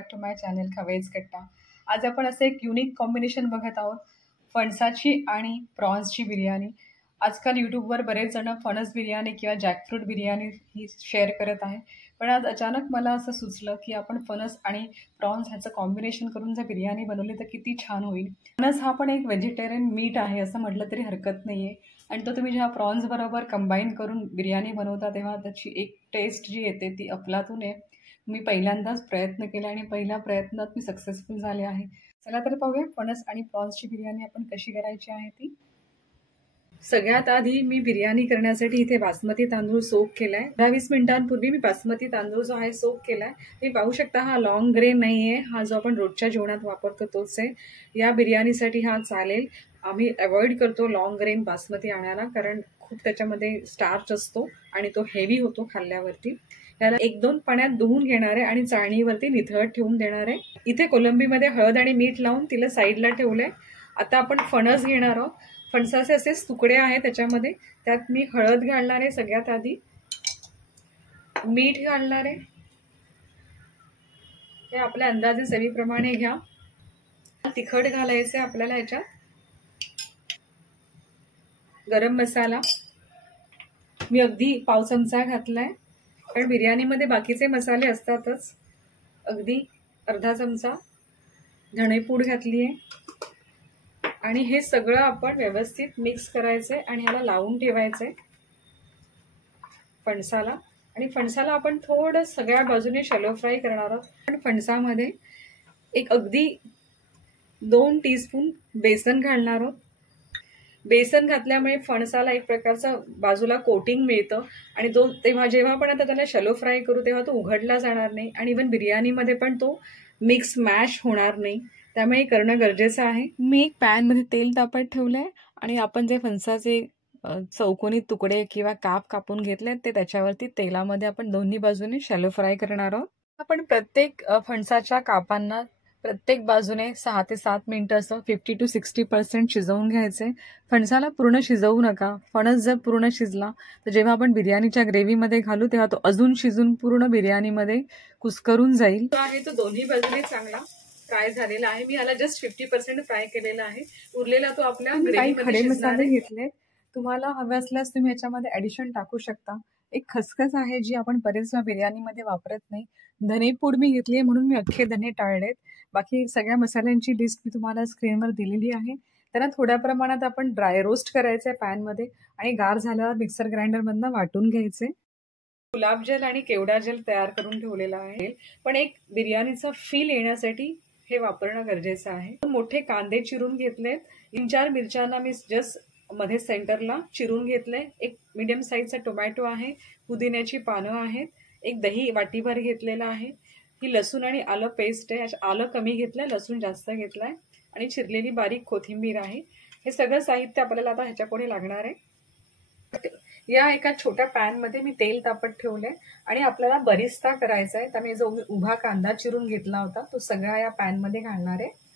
Back to my channel खवेज कट्टा। आज आपण असं एक युनिक कॉम्बिनेशन बघत आहोत, फणसाची आणि प्रॉन्सची बिर्याणी। आजकाल यूट्यूबवर बरेच जण फणस बिर्याणी किंवा जॅकफ्रूट बिर्याणी ही शेअर करत आहे, पण आज अचानक मला असं सुचलं की आपण फणस आणि प्रॉन्स ह्याचं कॉम्बिनेशन करून जर बिर्याणी बनवली तर किती छान होईल। फणस हा पण एक व्हेजिटेरियन मीट आहे असं म्हटलं तरी हरकत नाही आहे, आणि तो तुम्ही जेव्हा प्रॉन्स बरोबर कंबाईन करून बिर्याणी बनवता तेव्हा त्याची एक टेस्ट जी येते ती अफलातून आहे। मी पहिल्यांदाच प्रयत्न केला आणि पहिल्या प्रयत्नात मी सक्सेसफुल झाले आहे। चला तर पाहूया फणस आणि प्रॉन्सची बिर्याणी आपण कशी करायची आहे ती। सगळ्यात आधी मी बिर्याणी करण्यासाठी इथे बासमती तांदूळ सोक केलाय। 10-20 मिनिटांपूर्वी मी बासमती तांदूळ जो आहे सोक केलाय। तुम्ही पाहू शकता हा लॉंग ग्रेन नाहीये, हा जो आपण रोजच्या जेवणात वापरतो तोच आहे। या बिर्याणीसाठी हा चालेल। आम्ही अवॉइड करतो लॉंग ग्रेन बासमती आणायला, कारण खूप त्याच्यामध्ये स्टार्च असतो आणि तो हेवी होतो खाल्ल्यावरती। त्याला 1-2 पाण्यात धुवून घेणार आहे आणि चाळणीवरती निथळत ठेवून देणार आहे। इथे कोलंबीमध्ये हळद आणि मीठ लावून तिला साईडला ठेवलंय। आता आपण फणस घेणार आहोत। फणसाचे असेच तुकडे आहेत त्याच्यामध्ये, त्यात मी हळद घालणार आहे सगळ्यात आधी, मीठ घालणार आहे, हे आपल्या अंदाजे चवीप्रमाणे घ्या। तिखट घालायचे आपल्याला ह्याच्यात, गरम मसाला मी अगदी पाव चमचा घातलाय, कारण बिर्याणीमध्ये बाकीचे मसाले असतातच। अगदी अर्धा चमचा धणेपूड घातली आहे आणि हे सगळं आपण व्यवस्थित मिक्स करायचंय आणि ह्याला लावून ठेवायचंय फणसाला। आणि फणसाला आपण थोडं सगळ्या बाजूने शॅलो फ्राय करणार आहोत। पण फणसामध्ये एक अगदी 2 टीस्पून बेसन घालणार आहोत। बेसन घातल्यामुळे फणसाला एक प्रकारचं बाजूला कोटिंग मिळतं आणि तेव्हा जेव्हा आपण आता त्याला शॅलो फ्राय करू तेव्हा तो उघडला जाणार नाही आणि इव्हन बिर्याणीमध्ये पण तो मिक्स मॅश होणार नाही, त्यामुळे करणं गरजेचं आहे। मी एक पॅनमध्ये तेल तापत ठेवलंय आणि आपण जे फणसाचे चौकोनी तुकडे किंवा काप कापून घेतले ते त्याच्यावरती तेलामध्ये आपण दोन्ही बाजूने शॅलो फ्राय करणार आहोत। आपण प्रत्येक फणसाच्या कापांना प्रत्येक बाजूने 6 ते 7 मिनिटं असं 50 to 60% शिजवून घ्यायचे। फणसाला पूर्ण शिजवू नका। फणस जर पूर्ण शिजला तर जेव्हा आपण बिर्याणीच्या ग्रेव्हीमध्ये घालू तेव्हा तो अजून शिजून पूर्ण बिर्याणीमध्ये कुस्करून जाईल। तो आहे तो दोन्ही बाजूने चांगला फ्राय झालेला आहे। मी ह्याला जस्ट 50% फ्राय केलेला आहे, उरलेला तो आपल्या ग्रेव्हीमध्ये मसाले घेतले। तुम्हाला हवे असल्यास तुम्ही याच्यामध्ये ऍडिशन टाकू शकता। एक खसखस आहे जी आपण बरेच बिर्याणीमध्ये वापरत नाही। धनेपूड मी घेतली म्हणून मी अख्खे धने टाळलेत। बाकी सगळ्या मसाल्यांची लिस्ट मी तुम्हाला स्क्रीनवर दिलेली आहे। त्यांना थोड्या प्रमाणात आपण ड्राय रोस्ट करायचे पॅनमध्ये आणि गार झाल्यावर मिक्सर ग्राइंडरमधनं वाटून घ्यायचे। गुलाब जल आणि केवडा जल तयार करून ठेवलेला आहे, पण एक बिर्याणीचा फील येण्यासाठी हे वापरणं गरजेचं आहे। मोठे कांदे चिरून घेतलेत, 3-4 मिरच्यांना मी जस्ट मध्ये सेंटरला चिरून घेतलंय। एक मीडियम साईजचा टोमॅटो आहे, पुदिन्याची पानं आहेत, एक दही वाटीभर घेतलेला आहे। ही लसूण आणि आलं पेस्ट आहे, आलं कमी घेतलंय, लसूण जास्त घेतलाय आणि चिरलेली बारीक कोथिंबीर आहे। हे सगळं साहित्य आपल्याला आता ह्याच्या पुढे लागणार आहे। या एका छोट्या पॅन मध्ये मी तेल तापत ठेवलंय आणि आपल्याला बरिस्ता करायचा आहे, त्यामुळे जो उभा कांदा चिरून घेतला होता तो सगळा या पॅन मध्ये घालणार आहे।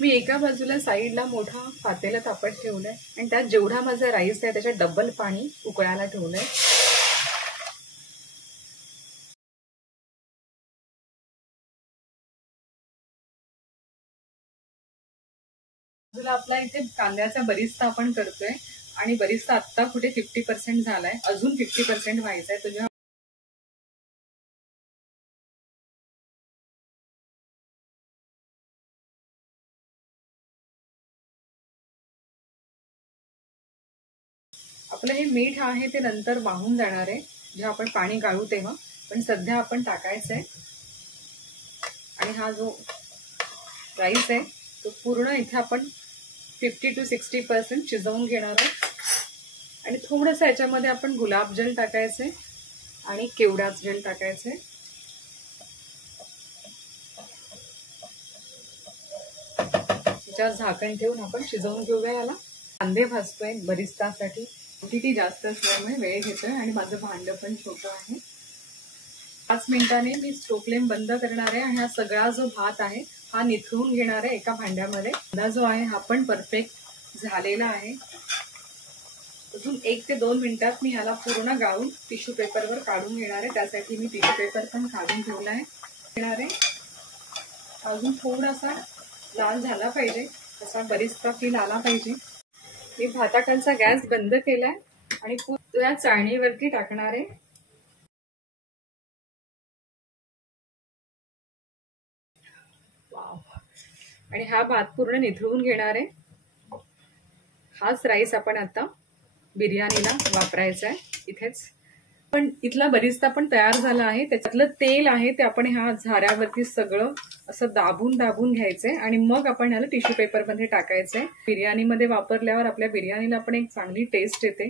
मी एका बाजूला साईडला मोठा पातेला तापत ठेवलाय आणि त्यात जेवढा माझा राईस आहे त्याच्यात डबल पाणी उकळायला ठेवलंय। बाजूला आपला इथे कांद्याचा बरिस्ता आपण करतोय आणि बरिस्ता आत्ता कुठे 50% झालाय, अजून 50% व्हायचा आहे। तुझ्या आपलं हे मीठ आहे ते नंतर वाहून जाणार आहे जेव्हा आपण पाणी गाळू तेव्हा, पण सध्या आपण टाकायचंय। आणि हा जो राईस आहे तो पूर्ण इथे आपण 50 to 60% शिजवून घेणार आहोत। आणि थोडंसं याच्यामध्ये आपण गुलाब जल टाकायचंय आणि केवडा जल टाकायचंय। त्याच्यावर झाकण ठेवून आपण शिजवून घेऊया याला। कांदे भाजतोय बरिस्तासाठी, क्वांटिटी जास्त असल्यामुळे वेळ घेतोय आणि माझं भांडं पण छोटं आहे। 5 मिनिटांनी मी स्टोव फ्लेम बंद करणार आहे आणि हा सगळा जो भात आहे हा निथळून घेणार आहे एका भांड्यामध्ये। कांदा जो आहे हा पण परफेक्ट झालेला आहे। अजून 1 ते 2 मिनिटात मी ह्याला पूर्ण गाळून टिश्यू पेपरवर काढून घेणार आहे. त्यासाठी मी टिश्यू पेपर पण काढून ठेवला आहे. घेणार आहे. अजून थोडासा लाल झाला पाहिजे, असा बरिचसा फील आला पाहिजे. मी भाताखालचा गॅस बंद केलाय आणि पुऱ्या चाळणीवरती टाकणार आहे. आणि हा भात पूर्ण निथळून घेणार आहे. हाच राईस आपण आता बिर्याणीला वापरायचा आहे इथेच. पण इथला बरिस्ता पण तयार झाला आहे. त्याच्यातलं तेल आहे ते आपण ह्या झाऱ्यावरती सगळं असं दाबून दाबून घ्यायचंय आणि मग आपण ह्याला टिश्यू पेपर मध्ये टाकायचंय. बिर्याणीमध्ये वापरल्यावर आपल्या बिर्याणीला पण एक चांगली टेस्ट येते.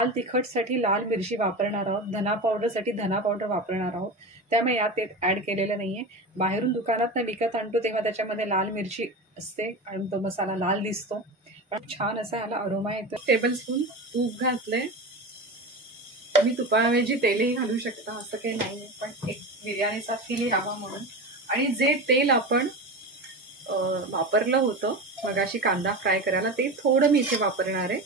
लाल तिखटसाठी लाल मिरची वापरणार आहोत, धना पावडरसाठी धना पावडर वापरणार आहोत. त्यामुळे यात ऍड केलेलं नाहीये. बाहेरून दुकानात विकत आणतो तेव्हा त्याच्यामध्ये लाल मिरची असते आणि तो मसाला लाल दिसतो. पण छान असा ह्याला अरोमा येतो. टेबलस्पून तूप घातलंय. तुम्ही तुपाऐवजी तेलही घालू शकता, असं काही नाहीये, पण एक बिर्याणीचा फील यावा म्हणून. आणि जे तेल आपण वापरलं होतं मगाशी कांदा फ्राय करायला, ते थोडं मी इथे वापरणार आहे.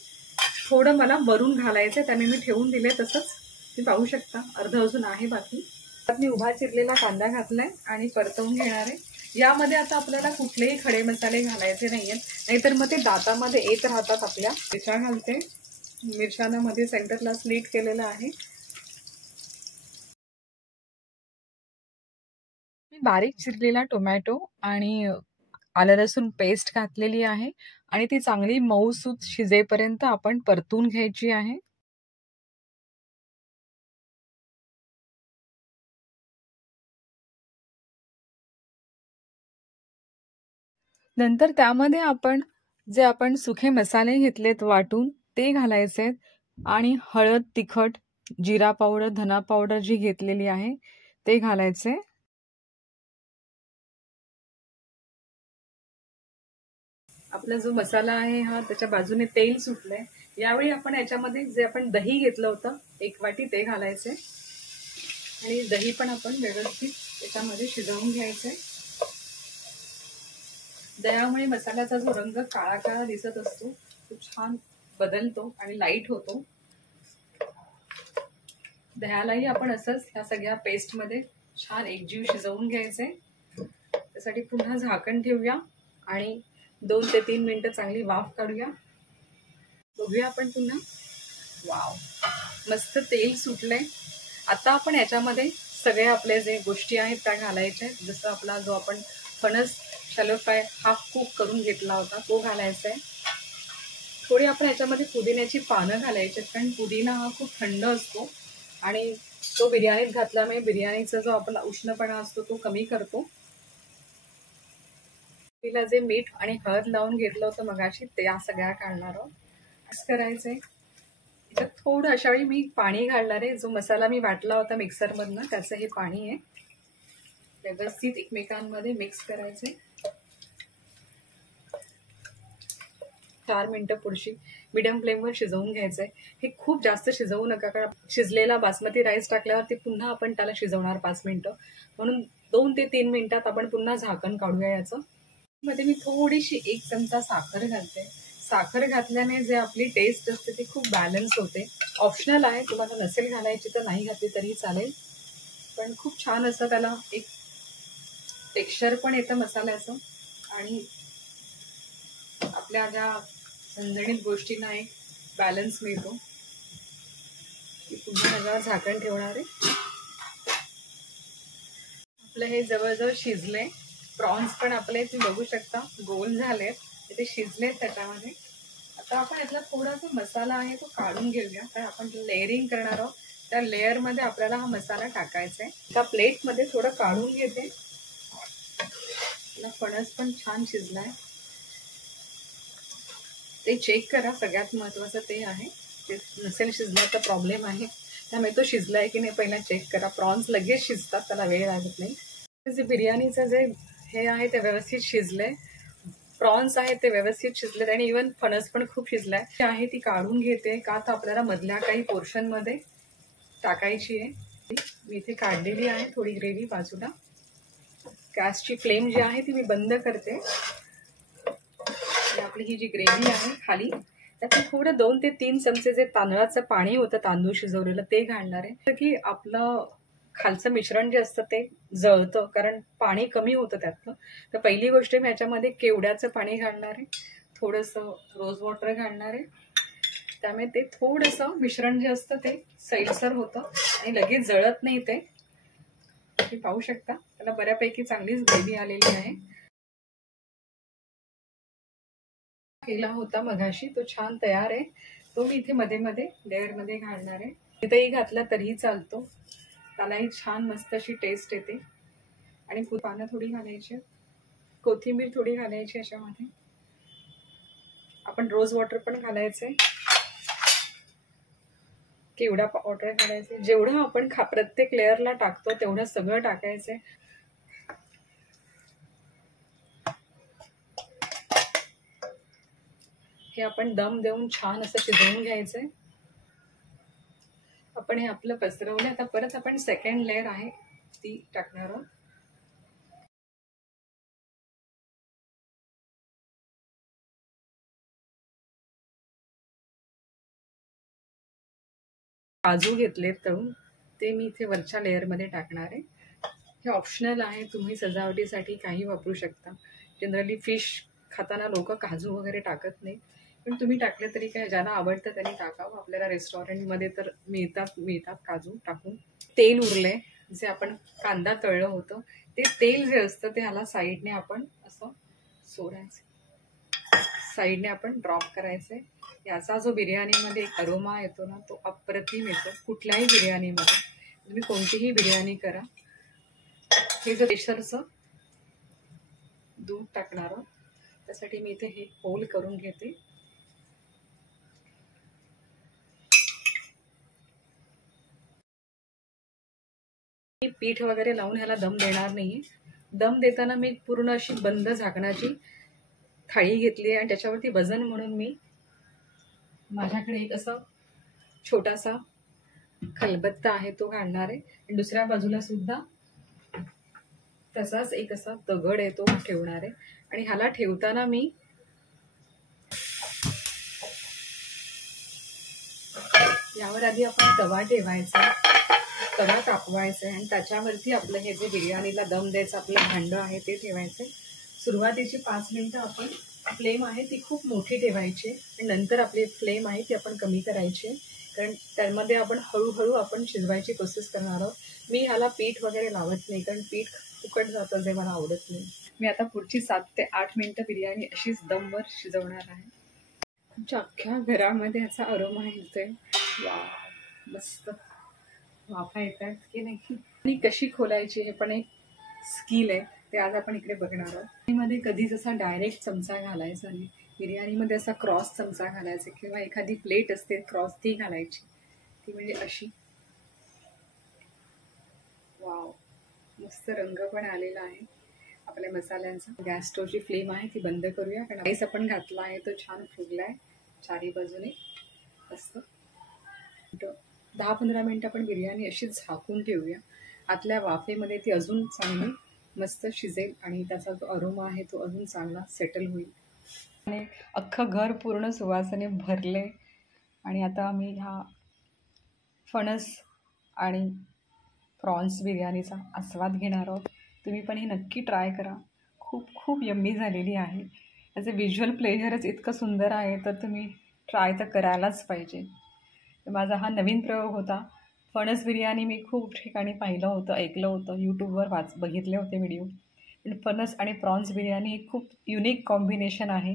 थोडं मला वरून घालायचंय, त्याने मी ठेवून दिले तसंच. तुम्ही पाहू शकता अर्ध अजून आहे बाकी. आता मी उभा चिरलेला कांदा घातलाय आणि परतवून घेणार आहे. यामध्ये आता आपल्याला कुठलेही खडे मसाले घालायचे नाहीयेत, नाहीतर मग ते दातामध्ये येत राहतात आपल्या. मिरच्या घालते. मिरच्यानं मध्ये सेंटरला स्लीट केलेलं आहे. मी बारीक चिरलेला टोमॅटो आणि आलं लसूण पेस्ट घातलेली आहे आणि ती चांगली मऊसूत शिजेपर्यंत आपण परतून घ्यायची आहे. नंतर त्यामध्ये जे आपण सुखे मसाले घेतलेत वाटून ते घालायचे आणि हळद, तिखट, जिरा पावडर, धना पावडर जी घेतलेली आहे ते घालायचे. आपला जो मसाला आहे हा त्याच्या बाजूने तेल सुटलंय. यावेळी आपण याच्यामध्ये जे आपण दही घेतलं होतं 1 वाटी ते घालायचे आणि दही पण आपण व्यवस्थित त्याच्यामध्ये शिजवून घ्यायचंय. दह्यामुळे मसाल्याचा जो रंग काळा काळा दिसत असतो तो छान बदलतो आणि लाईट होतो. दह्यालाही आपण असंच ह्या सगळ्या पेस्ट मध्ये छान एकजीव शिजवून घ्यायचंय. त्यासाठी पुन्हा झाकण ठेवूया आणि 2 ते 3 मिनिटं चांगली वाफ काढूया. बघूया आपण पुन्हा. वाव, मस्त तेल सुटलंय. आता आपण याच्यामध्ये सगळे आपले जे गोष्टी आहेत त्या घालायच्या. जसं आपला जो आपण फणस शॅलो फ्राय हाफ कुक करून घेतला होता तो घालायचा आहे. थोडी आपण याच्यामध्ये पुदिन्याची पानं घालायची, कारण पुदिना हा खूप थंड असतो आणि तो बिर्याणीत घातल्यामुळे बिर्याणीचा जो आपला उष्णपणा असतो तो कमी करतो. तिला जे मीठ आणि हळद लावून घेतलं होतं मगाशी ते या सगळ्या काढणार आहोत. असं करायचंय. त्याच्यात थोडं अशा वेळी मी पाणी घालणार आहे. जो मसाला मी वाटला होता मिक्सरमधनं त्याचं हे पाणी आहे. व्यवस्थित एकमेकांमध्ये मिक्स करायचे. 4 मिनिटं पुढची मीडियम फ्लेमवर शिजवून घ्यायचंय. हे खूप जास्त शिजवू नका, कारण शिजलेला बासमती राईस टाकल्यावर ते पुन्हा आपण त्याला शिजवणार 5 मिनिटं. म्हणून 2 ते 3 मिनिटात आपण पुन्हा झाकण काढूया याचं. मध्ये मी थोडीशी 1 चमचा साखर घालते. साखर घातल्याने जे आपली टेस्ट असते ती खूप बॅलन्स होते. ऑप्शनल आहे, तुम्हाला नसेल घालायची तर नाही घातली तरी चालेल, पण खूप छान असं त्याला एक टेक्स्चर पण येतं मसाल्याचं आणि आपल्या ज्या झणझणीत गोष्टींना एक बॅलन्स मिळतो. पुन्हा त्याच्यावर झाकण ठेवणार आहे. आपलं हे जवळजवळ शिजले. प्रॉन्स पण आपले तुम्ही बघू शकता गोल झालेत, ते शिजलेत त्याच्यामध्ये. आता आपण यातला थोडासा मसाला आहे तो काढून घेऊया, कारण आपण लेअरिंग करणार आहोत. त्या लेअर मध्ये आपल्याला हा मसाला टाकायचा आहे. त्या प्लेट मध्ये थोडं काढून घेते. फणस पण छान शिजलाय ते चेक करा. सगळ्यात महत्वाचं ते आहे. ते नसेल शिजला तर प्रॉब्लेम आहे, त्यामुळे तो शिजलाय की नाही पहिला चेक करा. प्रॉन्स लगेच शिजतात, त्याला वेळ लागत नाही. जे बिर्याणीचं जे हे आहे ते व्यवस्थित शिजलंय. प्रॉन्स आहेत ते व्यवस्थित शिजलेत आणि इव्हन फणस पण खूप शिजलाय. जी आहे ती काढून घेते, का तर आपल्याला मधल्या काही पोर्शन मध्ये टाकायची आहे. मी इथे काढलेली आहे थोडी ग्रेव्ही बाजूला. गॅसची फ्लेम जी आहे ती मी बंद करते. आपली ही जी ग्रेव्ही आहे खाली, त्यात थोडं 2 ते 3 चमचे जे तांदळाचं पाणी होतं तांदूळ शिजवलेलं ते घालणार आहे, तर की आपलं खालचं मिश्रण जे असतं ते जळतं, कारण पाणी कमी होतं त्यातलं. तर पहिली गोष्ट मी ह्याच्यामध्ये केवड्याचं पाणी घालणार आहे, थोडंसं रोज वॉटर घालणार आहे. त्यामुळे ते थोडंसं मिश्रण जे असतं ते सैलसर होतं आणि लगेच जळत नाही. ते तुम्ही पाहू शकता, त्याला बऱ्यापैकी चांगलीच ग्रेव्ही आलेली आहे. केला होता मगाशी, तो छान तयार आहे. तो मी इथे मध्ये मध्ये लेअर मध्ये घालणार आहे. इथेही घातला तरीही चालतो, त्यालाही छान मस्त अशी टेस्ट येते. आणि पानं थोडी घालायची, कोथिंबीर थोडी घालायची, याच्यामध्ये आपण रोज वॉटर पण घालायचंय, केवढा वॉटर घालायचे, जेवढं आपण प्रत्येक लेअरला टाकतो तेवढं सगळं टाकायचंय. हे आपण दम देऊन छान असं शिजवून घ्यायचंय. आपण हे आपलं पसरवलं. आता परत आपण सेकंड लेअर आहे ती टाकणार आहोत. काजू घेतलेत तळून, ते मी इथे वरच्या लेअरमध्ये टाकणार आहे. हे ऑप्शनल आहे, तुम्ही सजावटीसाठी काही वापरू शकता. जनरली फिश खाताना लोक काजू वगैरे टाकत नाही, पण तुम्ही टाकले तरी काय, ज्याला आवडतं त्यांनी टाकावं. आपल्याला रेस्टॉरंटमध्ये तर मिळतात काजू टाकून. तेल उरलंय, जे आपण कांदा तळलं होतं ते तेल जे असतं ते ह्याला साईडने आपण असं सोडायचं, साईडने आपण ड्रॉप करायचंय. याचा जो बिर्याणीमध्ये एक अरोमा येतो ना, तो अप्रतिम येतो. कुठल्याही बिर्याणीमध्ये तुम्ही कोणतीही बिर्याणी करा. हे जर केशरचं दूध टाकणार आहोत, त्यासाठी मी इथे हे होल करून घेते. मी पीठ वगैरे लावून ह्याला दम देणार नाहीये. दम देताना मी पूर्ण अशी बंद झाकणाची थाळी घेतली आणि त्याच्यावरती वजन म्हणून मी माझ्याकडे एक असा छोटासा खलबत्ता आहे तो घालणार आहे. आणि दुसऱ्या बाजूला सुद्धा तसाच एक असा दगड आहे तो ठेवणार आहे. आणि ह्याला ठेवताना मी यावर आधी आपण तवा ठेवायचा, तवा तापवायचा आणि त्याच्यावरती आपलं हे जे बिर्याणीला दम द्यायचं आपलं भांडं आहे ते ठेवायचं. सुरुवातीची 5 मिनिटं आपण फ्लेम आहे ती खूप मोठी ठेवायची आणि नंतर आपली फ्लेम आहे ती आपण कमी करायची, कारण त्यामध्ये आपण हळूहळू आपण शिजवायची कोशिश करणार आहोत. मी ह्याला पीठ वगैरे लावत नाही, कारण पीठ फुकट जातं जे मला आवडत नाही. मी आता पुढची 7 ते 8 मिनिटं बिर्याणी अशीच दमवर शिजवणार आहे. आमच्या अख्ख्या घरामध्ये असा अरोमा येतोय. वा, मस्त वाफा येतात की नाही. आणि कशी खोलायची हे पण एक स्किल आहे, ते आज आपण इकडे बघणार आहोत. मध्ये कधीच असा डायरेक्ट चमचा घालायचा नाही, बिर्याणीमध्ये असा क्रॉस चमचा घालायचा किंवा एखादी प्लेट असते क्रॉस ती घालायची, ती म्हणजे अशी. वाव, मस्त रंग पण आलेला आहे आपल्या मसाल्यांचा. गॅस स्टोवची फ्लेम आहे ती बंद करूया, कारण राईस आपण घातला आहे तो छान फुगलाय चारी बाजूने. मस्त 10-15 मिनिटं आपण बिर्याणी अशी झाकून ठेवूया. आतल्या वाफेमध्ये ती अजून चांगली मस्त शिजेल आणि त्याचा जो अरोमा आहे तो अजून चांगला सेटल होईल. आणि अख्खं घर पूर्ण सुवासाने भरले. आणि आता आम्ही ह्या फणस आणि प्रॉन्स बिर्याणीचा आस्वाद घेणार आहोत. तुम्ही पण हे नक्की ट्राय करा, खूप खूप यम्मी झालेली आहे. त्याचं व्हिज्युअल प्लेजरच इतकं सुंदर आहे, तर तुम्ही ट्राय तर करायलाच पाहिजे. तर माझा हा नवीन प्रयोग होता. फणस बिर्याणी मी खूप ठिकाणी पाहिलं होतं, ऐकलं होतं, यूट्यूबवर बघितले होते व्हिडिओ. पण फणस आणि प्रॉन्स बिर्याणी ही खूप युनिक कॉम्बिनेशन आहे.